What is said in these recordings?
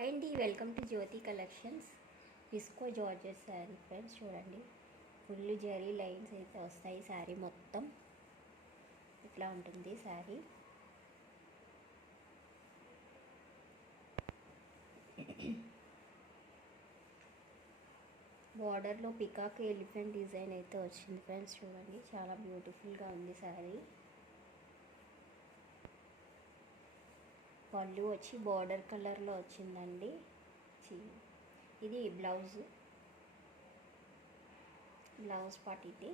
Hi అండి, welcome to Jyoti collections. Viscose georgette sari friends, చూడండి. Full zari lines అయితే వస్తాయి. శారీ మొత్తం ఇట్లా ఉంటుంది. శారీ బార్డర్లో పికాక్ ఎలిఫెంట్ డిజైన్ అయితే వచ్చింది ఫ్రెండ్స్. చూడండి, చాలా బ్యూటిఫుల్గా ఉంది శారీ. పళ్ళు వచ్చి బార్డర్ కలర్లో వచ్చిందండి. ఇది బ్లౌజ్ పార్ట్. ఇది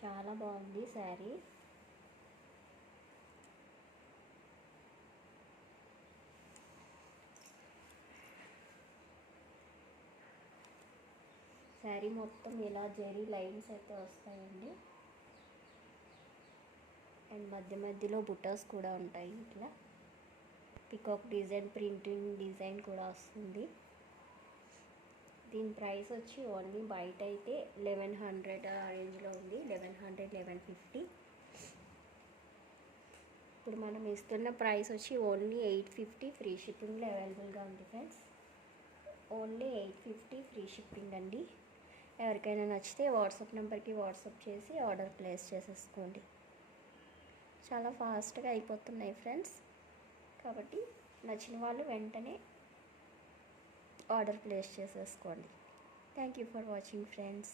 చాలా బాగుంది శారీ. శారీ మొత్తం ఇలా జరీ లైన్స్ అయితే వస్తాయండి. అండ్ మధ్యలో బుటాస్ కూడా ఉంటాయి. ఇట్లా పికాక్ డిజైన్, ప్రింటింగ్ డిజైన్ కూడా వస్తుంది. దీని ప్రైస్ వచ్చి ఓన్లీ బయట అయితే 1100 రేంజ్లో ఉంది. 1100, 1150. ఇప్పుడు మనం ఇస్తున్న ప్రైస్ వచ్చి ఓన్లీ 850 ఫ్రీ షిప్పింగ్లో అవైలబుల్గా ఉంది ఫ్రెండ్స్. ఓన్లీ 850 ఫ్రీ షిప్పింగ్ అండి. ఎవరికైనా నచ్చితే వాట్సాప్ నెంబర్కి వాట్సాప్ చేసి ఆర్డర్ ప్లేస్ చేసేసుకోండి. చాలా ఫాస్ట్గా అయిపోతున్నాయి ఫ్రెండ్స్. కాబట్టి నచ్చిన వాళ్ళు వెంటనే ఆర్డర్ ప్లేస్ చేసేసుకోండి. Thank you for watching friends.